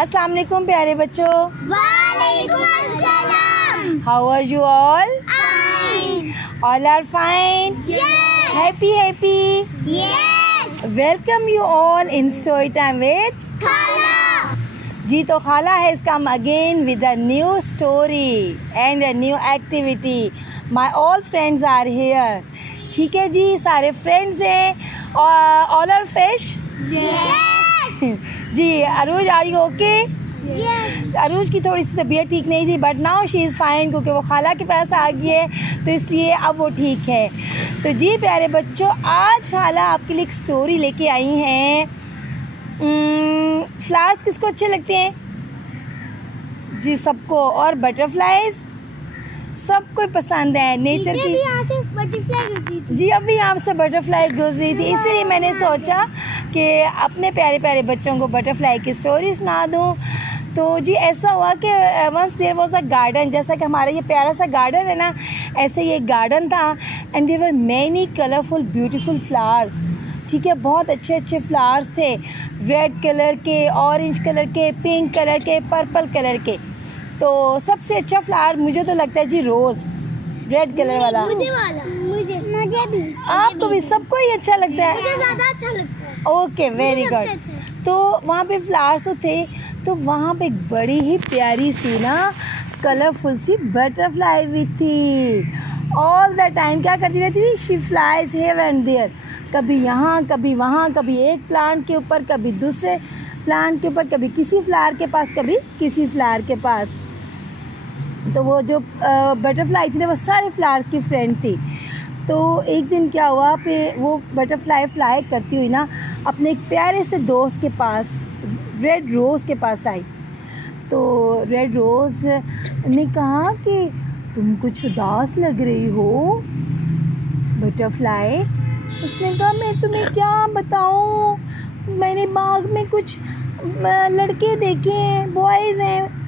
अस्सलाम वालेकुम प्यारे बच्चों। वालेकुम अस्सलाम। How are you all? Fine. All are fine? Yes. Happy? Yes. Welcome you all in story time with Khala. जी। तो खाला has come again with a new story and a new activity. My all friends are here. ठीक है जी, सारे friends हैं और all are fresh? Yes. जी। Arooj are you okay? Yes. Arooj की थोड़ी सी तबीयत ठीक नहीं थी but now she is fine क्योंकि वो खाला के पास आ गई है तो इसलिए अब वो ठीक है। तो जी प्यारे बच्चों, आज खाला आपके लिए एक स्टोरी लेके आई हैं। फ्लावर्स किसको अच्छे लगते हैं? जी सबको। और बटरफ्लाइज सबको पसंद है। नेचर की यहाँ से बटरफ्लाई गुजरी थी। जी अभी यहाँ से बटरफ्लाई गुजरी थी, इसलिए मैंने सोचा कि अपने प्यारे प्यारे बच्चों को बटरफ्लाई की स्टोरी सुना दूँ। तो जी ऐसा हुआ कि once there was a garden, जैसा कि हमारा ये प्यारा सा गार्डन है ना, ऐसे ये गार्डन था and there were many colourful beautiful flowers. ठीक है, बहुत अच्छे अच्छे फ्लावर्स थे, रेड कलर के, ऑरेंज कलर के, पिंक कलर के, पर्पल कलर के। तो सबसे अच्छा फ्लावर मुझे तो लगता है जी रोज़, रेड कलर वाला। मुझे भी आपको भी? सबको ही अच्छा लगता है? मुझे ज़्यादा अच्छा लगता है। Okay, very good. तो वहाँ पे फ्लावर्स तो थे, तो वहाँ पे एक बड़ी ही प्यारी सी ना कलरफुल सी बटरफ्लाई भी थी। ऑल द टाइम क्या करती रहती थी? She flies here and there, कभी यहाँ कभी वहाँ, कभी एक प्लांट के ऊपर कभी दूसरे प्लांट के ऊपर, कभी किसी फ्लावर के पास कभी किसी फ्लावर के पास। तो वो जो बटरफ्लाई थी ना वो सारे फ्लावर्स की फ्रेंड थी। तो एक दिन क्या हुआ पे वो बटरफ्लाई फ्लाई करती हुई ना अपने एक प्यारे से दोस्त के पास, रेड रोज़ के पास आई। तो रेड रोज़ ने कहा कि तुम कुछ उदास लग रही हो बटरफ्लाई। उसने कहा मैं तुम्हें क्या बताऊं, मैंने बाग में कुछ लड़के देखे हैं, बॉयज़ हैं।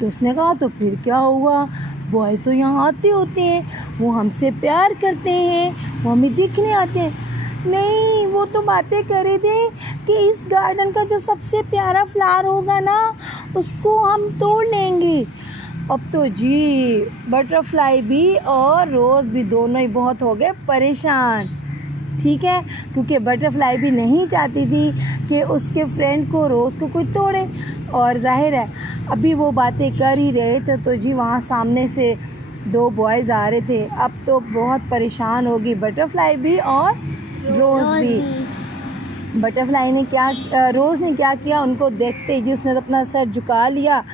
तो उसने कहा तो फिर क्या हुआ, बॉयज़ तो यहाँ आते होते हैं, वो हमसे प्यार करते हैं, वो हमें दिखने आते हैं। नहीं, वो तो बातें कर रहे थे कि इस गार्डन का जो सबसे प्यारा फ्लावर होगा ना उसको हम तोड़ लेंगे। अब तो जी बटरफ्लाई भी और रोज़ भी दोनों ही बहुत हो गए परेशान। ठीक है, क्योंकि बटरफ्लाई भी नहीं चाहती थी कि उसके फ्रेंड को, रोज़ को कोई तोड़े। और जाहिर है अभी वो बातें कर ही रहे थे तो जी वहाँ सामने से दो बॉयज़ आ रहे थे। अब तो बहुत परेशान होगी बटरफ्लाई भी और रोज़ भी। बटरफ्लाई ने क्या, रोज़ ने क्या किया, उनको देखते ही जी उसने तो अपना सर झुका लिया।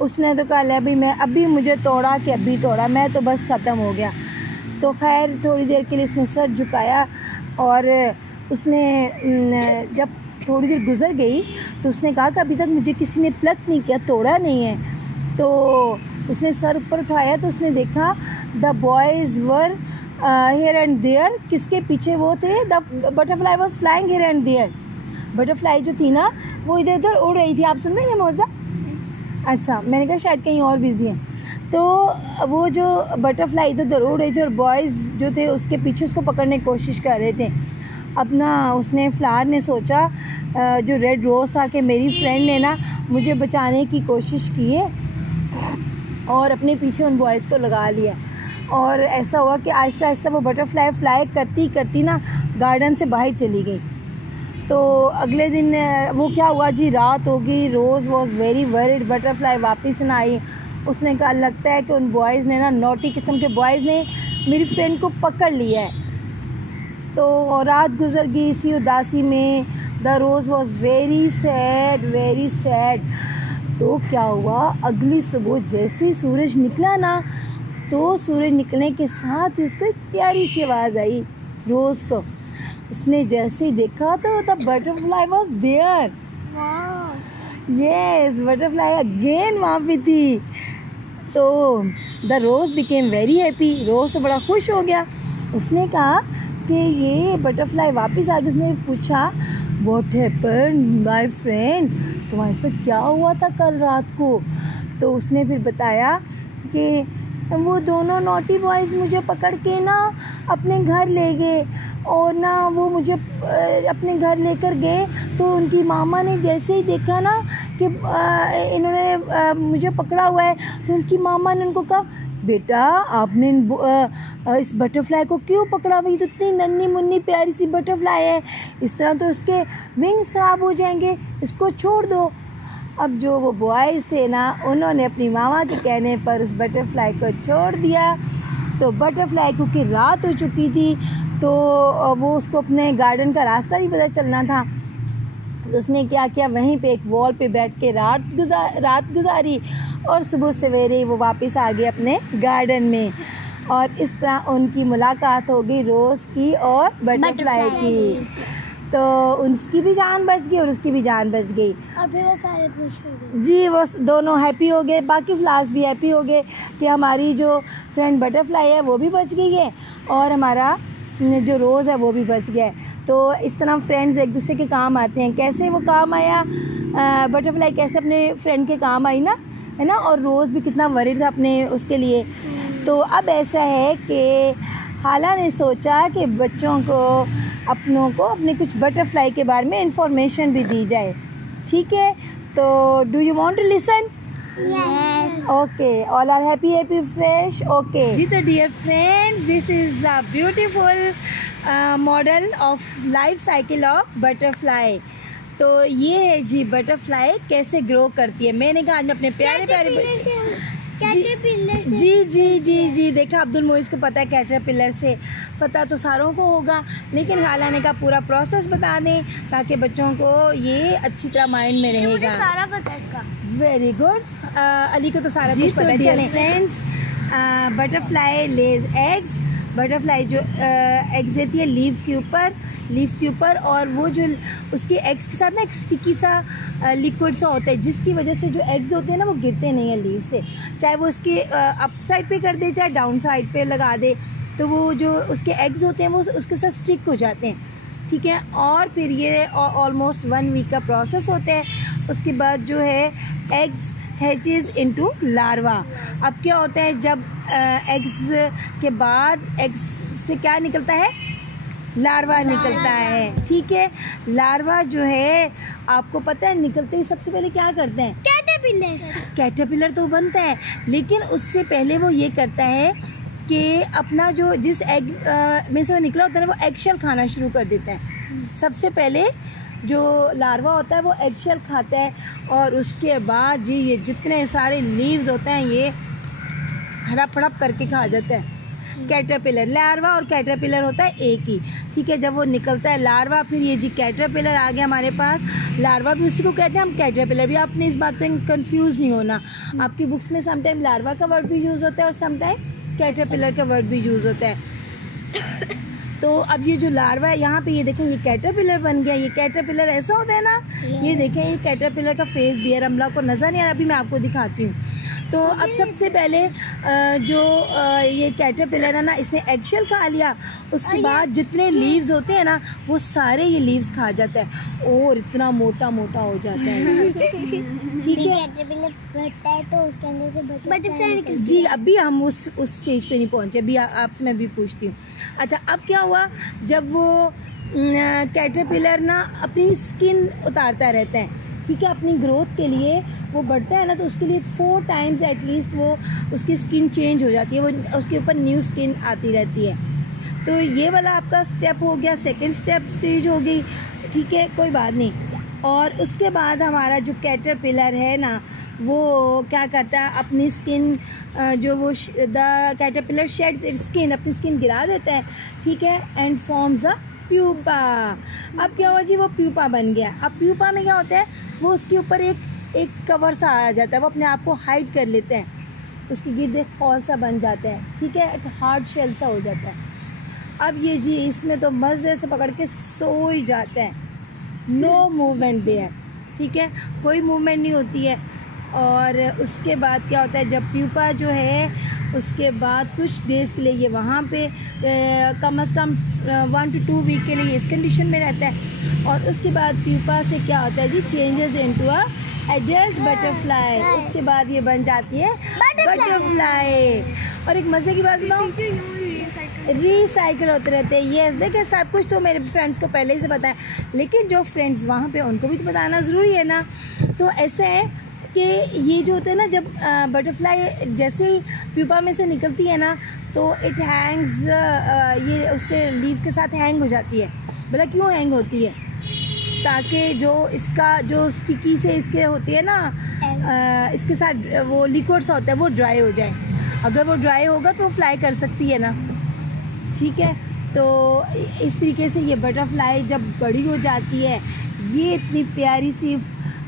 उसने तो कहा ले अभी मैं, अभी मुझे तोड़ा कि अभी तोड़ा, मैं तो बस ख़त्म हो गया। तो खैर थोड़ी देर के लिए उसने सर झुकाया और उसने जब थोड़ी देर गुजर गई तो उसने कहा कि अभी तक मुझे किसी ने प्लक नहीं किया, तोड़ा नहीं है। तो उसने सर ऊपर उठाया तो उसने देखा the boys were here and there. किसके पीछे वो थे? The butterfly was flying here and there. Butterfly जो थी ना वो इधर उधर उड़ रही थी। आप सुन रहे हैं मौजा? अच्छा, मैंने कहा शायद कहीं और बिजी हैं। तो वो जो बटरफ्लाई इधर उधर उड़ रही थी और बॉयज़ जो थे उसके पीछे उसको पकड़ने की कोशिश कर रहे थे। अपना उसने फ्लावर ने सोचा, जो रेड रोज़ था, कि मेरी फ्रेंड ने ना मुझे बचाने की कोशिश की है और अपने पीछे उन बॉयज़ को लगा लिया। और ऐसा हुआ कि आहिस्ता आहिस्ता वो बटरफ्लाई फ्लाई करती करती ना गार्डन से बाहर चली गई। तो अगले दिन वो क्या हुआ जी, रात हो गई। रोज़ वॉज वेरी वरीड, बटरफ्लाई वापस ना आई। उसने कहा लगता है कि उन बॉयज़ ने ना, नोटी किस्म के बॉयज़ ने मेरी फ्रेंड को पकड़ लिया है। तो रात गुजर गई इसी उदासी में। The rose was very sad, very sad. तो क्या हुआ, अगली सुबह जैसे ही सूरज निकला ना, तो सूरज निकलने के साथ ही उसको एक प्यारी सी आवाज़ आई रोज़ को। उसने जैसे ही देखा तो the butterfly was there. Yes, butterfly again वहाँ पे थी। तो the rose became very happy. Rose तो बड़ा खुश हो गया। उसने कहा कि ये बटरफ्लाई वापस आ गई। उसने पूछा व्हाट हैपेंड माय फ्रेंड, तुम्हारे साथ क्या हुआ था कल रात को? तो उसने फिर बताया कि वो दोनों नॉटी बॉयज़ मुझे पकड़ के ना अपने घर ले गए और ना वो मुझे अपने घर लेकर गए तो उनकी मामा ने जैसे ही देखा ना कि इन्होंने मुझे पकड़ा हुआ है। तो उनकी मामा ने उनको कहा, बेटा आपने इस बटरफ्लाई को क्यों पकड़ा? भाई तो इतनी नन्ही मुन्नी प्यारी सी बटरफ्लाई है, इस तरह तो उसके विंग्स ख़राब हो जाएंगे, इसको छोड़ दो। अब जो वो बॉयज़ थे ना, उन्होंने अपनी मामा के कहने पर उस बटरफ्लाई को छोड़ दिया। तो बटरफ्लाई क्योंकि रात हो चुकी थी तो वो उसको अपने गार्डन का रास्ता भी पता चलना था। तो उसने क्या किया, वहीं पे एक वॉल पे बैठ के रात गुजारी और सुबह सवेरे वो वापस आ गए अपने गार्डन में। और इस तरह उनकी मुलाकात हो गई रोज़ की और बटरफ्लाई की। तो उसकी भी जान बच गई और उसकी भी जान बच गई और फिर वो सारे खुश हो गए। जी, वो दोनों हैप्पी हो गए, बाकी फ्लावर्स भी हैप्पी हो गए कि हमारी जो फ्रेंड बटरफ्लाई है वो भी बच गई है और हमारा जो रोज़ है वो भी बच गया है। तो इस तरह फ्रेंड्स एक दूसरे के काम आते हैं। कैसे वो काम आया, बटरफ्लाई कैसे अपने फ्रेंड के काम आई ना, है ना, और रोज़ भी कितना वरीड था अपने उसके लिए। तो अब ऐसा है कि खाला ने सोचा कि बच्चों को अपनों को अपने कुछ बटरफ्लाई के बारे में इंफॉर्मेशन भी दी जाए। ठीक है, तो do you want to listen? Yes. Okay, all are happy fresh. Okay जी, तो dear friends, this is a beautiful model of life cycle of butterfly. तो ये है जी बटरफ्लाई कैसे ग्रो करती है। मैंने कहा आज मैं अपने प्यारे कैटरपिलर से जी जी जी जी देखा, अब्दुल मोइज़ को पता है कैटरपिलर से, पता तो सारों को होगा, लेकिन खाला ने कहा पूरा प्रोसेस बता दें ताकि बच्चों को ये अच्छी तरह माइंड में रहेगा। मुझे सारा पता है इसका। वेरी गुड, अली को तो सारा कुछ पता है। चलें फ्रेंड्स, बटरफ्लाई लेज एग्स। बटरफ्लाई जो एग्स देती है लीफ के ऊपर और वो जो उसके एग्स के साथ ना एक स्टिकी सा लिक्विड सा होता है, जिसकी वजह से जो एग्स होते हैं ना वो गिरते नहीं हैं लीफ से, चाहे वो उसके अप साइड पे कर दे चाहे डाउन साइड पे लगा दे, तो वो जो उसके एग्स होते हैं वो उसके साथ स्टिक हो जाते हैं। ठीक है, और फिर ये ऑलमोस्ट 1 वीक का प्रोसेस होता है। उसके बाद जो है एग्स हैचेस इनटू लार्वा। अब क्या होता है, जब एग्स के बाद एग्स से क्या निकलता है, लार्वा निकलता है। ठीक है, लार्वा जो है आपको पता है निकलते ही सबसे पहले क्या करते हैं, कैटरपिलर तो बनता है, लेकिन उससे पहले वो ये करता है कि अपना जो जिस एग में से वो निकला होता है ना वो एगशेल खाना शुरू कर देता है। सबसे पहले जो लार्वा होता है वो एगशेल खाता है और उसके बाद जी ये जितने सारे लीव्स होते हैं ये हड़प हड़प करके खा जाता है। कैटरपिलर, लार्वा और कैटरपिलर होता है एक ही। ठीक है, जब वो निकलता है लार्वा, फिर ये जी कैटरपिलर आ गया हमारे पास। लार्वा भी उसी को कहते हैं, हम कैटरपिलर भी। आपने इस बात पे कंफ्यूज नहीं होना, आपकी बुक्स में समटाइम लार्वा का वर्ड भी यूज़ होता है और समटाइम कैटरपिलर का वर्ड भी यूज़ होता है। तो अब ये जो लार्वा है यहाँ पे ये देखें ये कैटरपिलर बन गया। ये कैटरपिलर ऐसा होता है ना, ये देखें ये कैटरपिलर का फेस भी है, रमला को नज़र नहीं आ रहा, अभी मैं आपको दिखाती हूँ। तो अब सबसे पहले जो ये कैटरपिलर है ना, इसने एगशेल खा लिया, उसके बाद जितने लीव्स होते हैं ना वो सारे ये लीव्स खा जाता है और इतना मोटा मोटा हो जाता है। ठीक है, कैटरपिलर बढ़ता है तो उसके अंदर से बटरफ्लाई निकलती है। जी अभी हम उस स्टेज पे नहीं पहुंचे, अभी आपसे मैं भी पूछती हूँ। अच्छा, अब क्या हुआ, जब वो कैटरपिलर ना अपनी स्किन उतारता रहता है, ठीक है, अपनी ग्रोथ के लिए वो बढ़ता है ना, तो उसके लिए 4 टाइम्स एटलीस्ट वो उसकी स्किन चेंज हो जाती है, वो उसके ऊपर न्यू स्किन आती रहती है। तो ये वाला आपका स्टेप हो गया, सेकंड स्टेज हो गई। ठीक है, कोई बात नहीं। और उसके बाद हमारा जो कैटरपिलर है ना वो क्या करता है, अपनी स्किन जो वो the caterpillar shades it's skin, अपनी स्किन गिरा देता है। ठीक है, एंड फॉर्म्स अ प्यूपा। अब क्या हुआ जी, वो प्यूपा बन गया। अब प्यूपा में क्या होता है, वो उसके ऊपर एक कवर सा आ जाता है, वो अपने आप को हाइड कर लेते हैं, उसके गिर्द एक फॉल सा बन जाता है। ठीक है, एक हार्ड शेल सा हो जाता है। अब ये जी इसमें तो मज़े से पकड़ के सो ही जाता है, नो मूवमेंट देयर। ठीक है, कोई मूवमेंट नहीं होती है। और उसके बाद क्या होता है, जब प्यूपा जो है उसके बाद कुछ डेज़ के लिए ये वहाँ पे कम से कम 1 to 2 वीक के लिए इस कंडीशन में रहता है। और उसके बाद प्यूपा से क्या होता है जी, changes into a adult butterfly. उसके बाद ये बन जाती है बटरफ्लाई। और एक मज़े की बात बताऊँ, रिसाइकिल होते रहते हैं। यस, देखिए सब कुछ तो मेरे फ्रेंड्स को पहले ही से पता है, लेकिन जो फ्रेंड्स वहाँ पे उनको भी तो बताना ज़रूरी है ना। तो ऐसे है कि ये जो होता है ना, जब बटरफ्लाई जैसे ही प्यूपा में से निकलती है ना, तो इट हैंग्स, ये उसके लीफ के साथ हैंग हो जाती है। बोला क्यों हैंग होती है? ताकि जो इसका जो स्टिकी से इसके होती है ना, इसके साथ वो लिक्विड सा होता है, वो ड्राई हो जाए। अगर वो ड्राई होगा तो वो फ्लाई कर सकती है ना, ठीक है। तो इस तरीके से ये बटरफ्लाई जब बड़ी हो जाती है, ये इतनी प्यारी सी,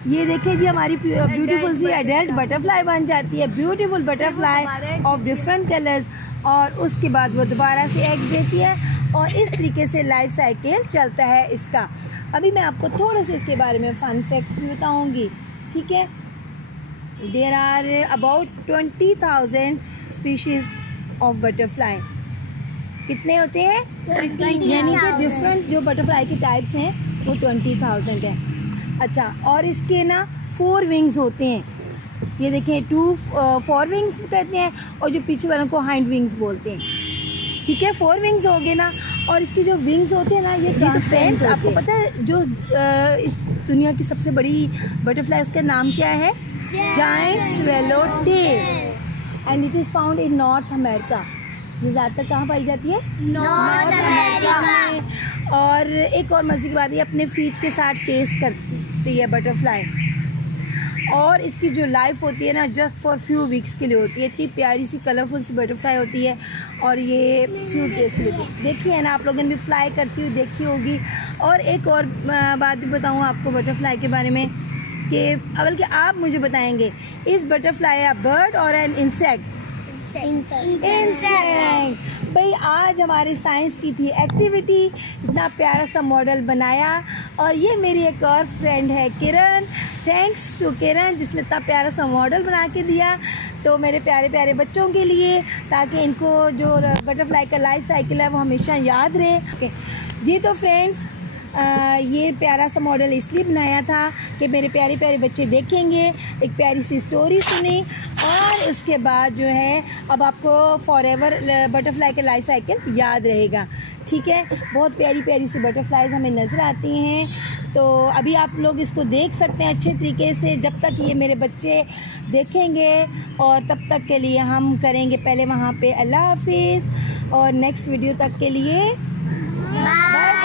ये देखिए जी हमारी ब्यूटीफुल सी एडल्ट बटरफ्लाई बन जाती है। Beautiful butterfly of different colours. और उसके बाद वो दोबारा से एग देती है और इस तरीके से लाइफ साइकिल चलता है इसका। अभी मैं आपको थोड़े से इसके बारे में फन फैक्ट्स भी बताऊंगी, ठीक है। There are about 20,000 species of butterfly. कितने होते हैं? 20,000। यानी कि डिफरेंट जो बटरफ्लाई के टाइप्स हैं वो 20,000 है। अच्छा, और इसके ना 4 विंग्स होते हैं। ये देखें 4 विंग्स कहते हैं, और जो पीछे वालों को हाइंड विंग्स बोलते हैं, ठीक है। 4 विंग्स हो गए ना, और इसकी जो विंग्स होते हैं ना, ये जी तो फ्रेंड्स आपको पता है जो इस दुनिया की सबसे बड़ी बटरफ्लाई, उसका नाम क्या है? Giant swallowtail, and it is found in North America. ये ज़्यादातर कहाँ पाई जाती है? नॉर्थ अमेरिका में। और एक और मज़े की बात, ये अपने फीट के साथ टेस्ट करती है बटरफ्लाई, और इसकी जो लाइफ होती है ना, जस्ट फॉर फ्यू वीक्स के लिए होती है। इतनी प्यारी सी कलरफुल सी बटरफ्लाई होती है, और ये फ्यू डेज के लिए देखी है ना आप लोगों ने भी फ्लाई करती हुई देखी होगी। और एक और बात भी बताऊँ आपको बटरफ्लाई के बारे में, कि बल्कि आप मुझे बताएंगे, इस बटरफ्लाई अ बर्ड और एन इंसेक्ट? इंसेक्ट। भाई आज हमारे साइंस की थी एक्टिविटी, इतना प्यारा सा मॉडल बनाया। और ये मेरी एक और फ्रेंड है किरण, थैंक्स टू किरण जिसने इतना प्यारा सा मॉडल बना के दिया, तो मेरे प्यारे प्यारे बच्चों के लिए, ताकि इनको जो बटरफ्लाई का लाइफ साइकिल है वो हमेशा याद रहे। जी तो फ्रेंड्स, ये प्यारा सा मॉडल इसलिए बनाया था कि मेरे प्यारे प्यारे बच्चे देखेंगे, एक प्यारी सी स्टोरी सुनी, और उसके बाद जो है अब आपको फॉरएवर बटरफ्लाई का लाइफ साइकिल याद रहेगा, ठीक है। बहुत प्यारी प्यारी सी बटरफ्लाइज हमें नज़र आती हैं। तो अभी आप लोग इसको देख सकते हैं अच्छे तरीके से, जब तक ये मेरे बच्चे देखेंगे, और तब तक के लिए हम करेंगे पहले वहाँ पे अल्लाह हाफिज़, और नेक्स्ट वीडियो तक के लिए बाय।